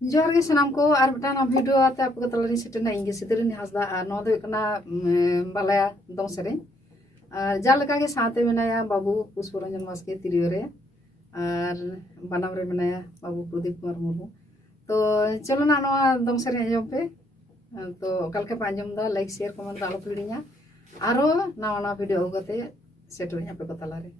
जोहार गे सनाम को और बेटा वीडियो आते आपको तलानी सेटना इंगे सितरनी हसदा और नो दो कना बालाया दong सेरें और जालका के साथे मेनाया बाबू पुष्परंजन बास्के तिरियो रे और बनाम रे मेनाया बाबू प्रदीप कुमार मुर्मू। तो चलो ना नो दong सेरें आंजम पे तो कल के पांजम दा लाइक शेयर कमेंट दा आलो पिड़िया आरो ना वीडियो उगते सेटरिया पे को तला रे